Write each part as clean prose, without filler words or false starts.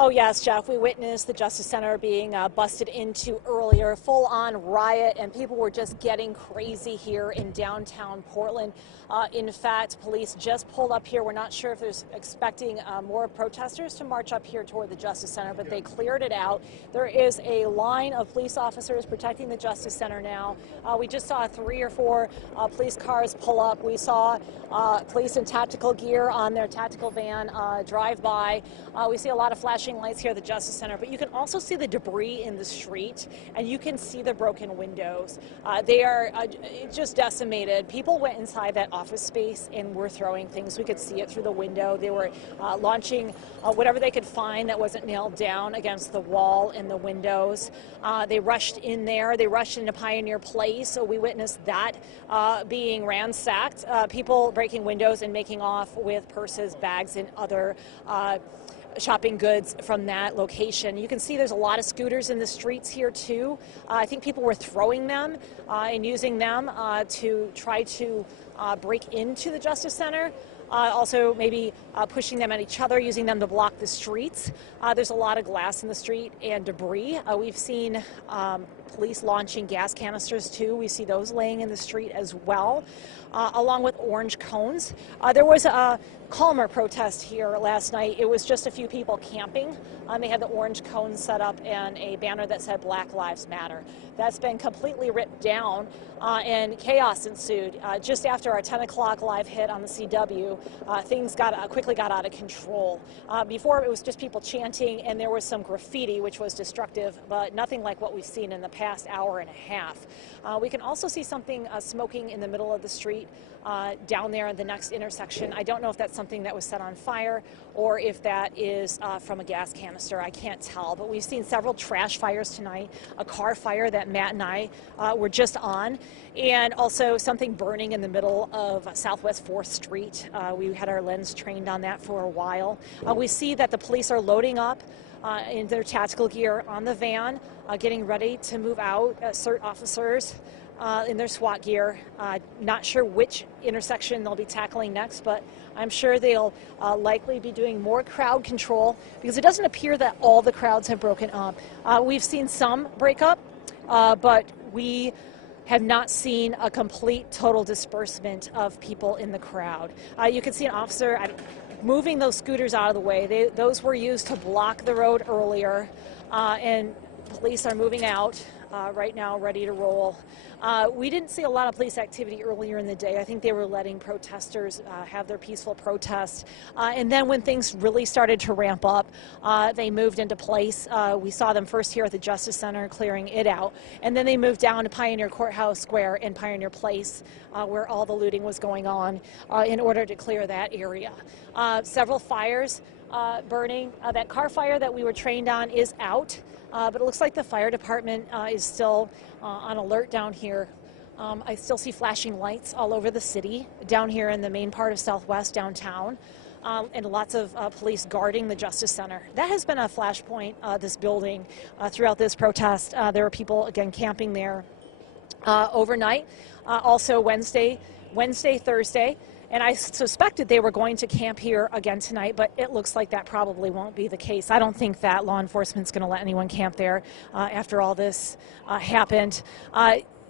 Oh yes, Jeff, we witnessed the Justice Center being busted into earlier, full-on riot, and people were just getting crazy here in downtown Portland. In fact, police just pulled up here. We're not sure if there's expecting more protesters to march up here toward the Justice Center, but they cleared it out. There is a line of police officers protecting the Justice Center now. We just saw 3 or 4 police cars pull up. We saw police in tactical gear on their tactical van drive by. We see a lot of flashing lights here at the Justice Center, but you can also see the debris in the street, and you can see the broken windows. They are just decimated. People went inside that office space and were throwing things. We could see it through the window. They were launching whatever they could find that wasn't nailed down against the wall and the windows. They rushed in there. They rushed into Pioneer Place, so we witnessed that being ransacked. People breaking windows and making off with purses, bags, and other shopping goods from that location. You can see there's a lot of scooters in the streets here too. I think people were throwing them and using them to try to break into the Justice Center. Also maybe pushing them at each other, using them to block the streets. There's a lot of glass in the street and debris. We've seen police launching gas canisters too. We see those laying in the street as well, along with orange cones. There was a calmer protest here last night. It was just a few people camping. They had the orange cones set up and a banner that said Black Lives Matter. That's been completely ripped down and chaos ensued. Just after our 10 o'clock live hit on the CW, things quickly got out of control. Before it was just people chanting, and there was some graffiti, which was destructive, but nothing like what we've seen in the past hour and a half. We can also see something smoking in the middle of the street down there at the next intersection. I don't know if that's something that was set on fire or if that is from a gas canister. I can't tell, but we've seen several trash fires tonight, a car fire that Matt and I were just on, and also something burning in the middle of Southwest 4th Street. We had our lens trained on that for a while. We see that the police are loading up in their tactical gear on the van, getting ready to move out. CERT officers in their SWAT gear. Not sure which intersection they'll be tackling next, but I'm sure they'll likely be doing more crowd control, because it doesn't appear that all the crowds have broken up. We've seen some break up, but we have not seen a complete total disbursement of people in the crowd. You can see an officer moving those scooters out of the way. Those were used to block the road earlier, and police are moving out right now, ready to roll. We didn't see a lot of police activity earlier in the day. I think they were letting protesters have their peaceful protest. And then when things really started to ramp up, they moved into place. We saw them first here at the Justice Center, clearing it out. And then they moved down to Pioneer Courthouse Square and Pioneer Place, where all the looting was going on, in order to clear that area. Several fires burning. That car fire that we were trained on is out. But it looks like the fire department is still on alert down here. I still see flashing lights all over the city, down here in the main part of Southwest downtown, and lots of police guarding the Justice Center. That has been a flashpoint, this building, throughout this protest. There are people, again, camping there overnight, also Wednesday, Thursday. And I suspected they were going to camp here again tonight, but it looks like that probably won't be the case. I don't think that law enforcement's going to let anyone camp there after all this happened.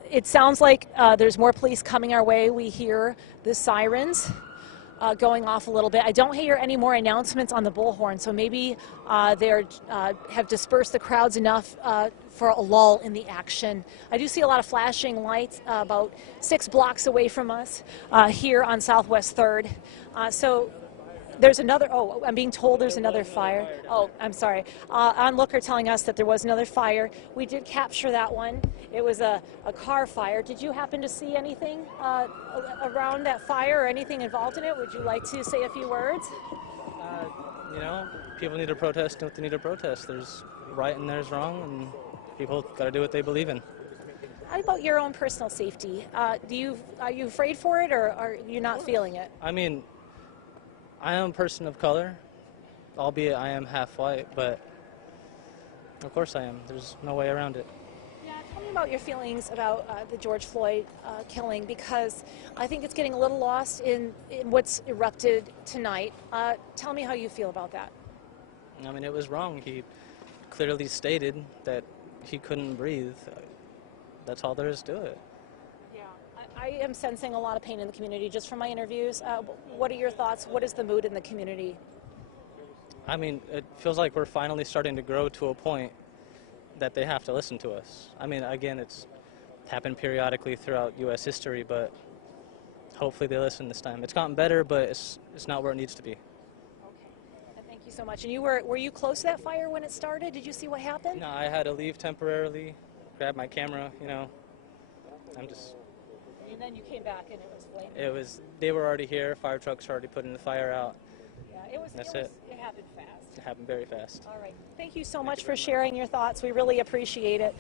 It sounds like there's more police coming our way. We hear the sirens going off a little bit. I don't hear any more announcements on the bullhorn, so maybe they have dispersed the crowds enough for a lull in the action. I do see a lot of flashing lights about 6 blocks away from us here on Southwest 3rd. So there's another, I'm being told there's another fire. Oh, I'm sorry. Onlooker telling us that there was another fire. We did capture that one. It was a car fire. Did you happen to see anything around that fire or anything involved in it? Would you like to say a few words? You know, people need to protest what they need to protest. There's right and there's wrong, and people got to do what they believe in. How about your own personal safety? Are you afraid for it, or are you not feeling it? I mean, I am a person of color, albeit I am half white, but of course I am. There's no way around it. Yeah, tell me about your feelings about the George Floyd killing, because I think it's getting a little lost in what's erupted tonight. Tell me how you feel about that. I mean, it was wrong. He clearly stated that he couldn't breathe. That's all there is to it. Yeah, I am sensing a lot of pain in the community just from my interviews. What are your thoughts? What is the mood in the community? I mean, it feels like we're finally starting to grow to a point that they have to listen to us. I mean, again, it's happened periodically throughout U.S. history, but hopefully they listen this time. It's gotten better, but it's not where it needs to be. Okay, thank you so much. And were you close to that fire when it started? Did you see what happened? No, I had to leave temporarily, grab my camera, I'm just... And then you came back and it was flaming. They were already here, fire trucks were already putting the fire out. Yeah, That's it. It happened fast. It happened very fast. All right. Thank you so much for sharing your thoughts. We really appreciate it.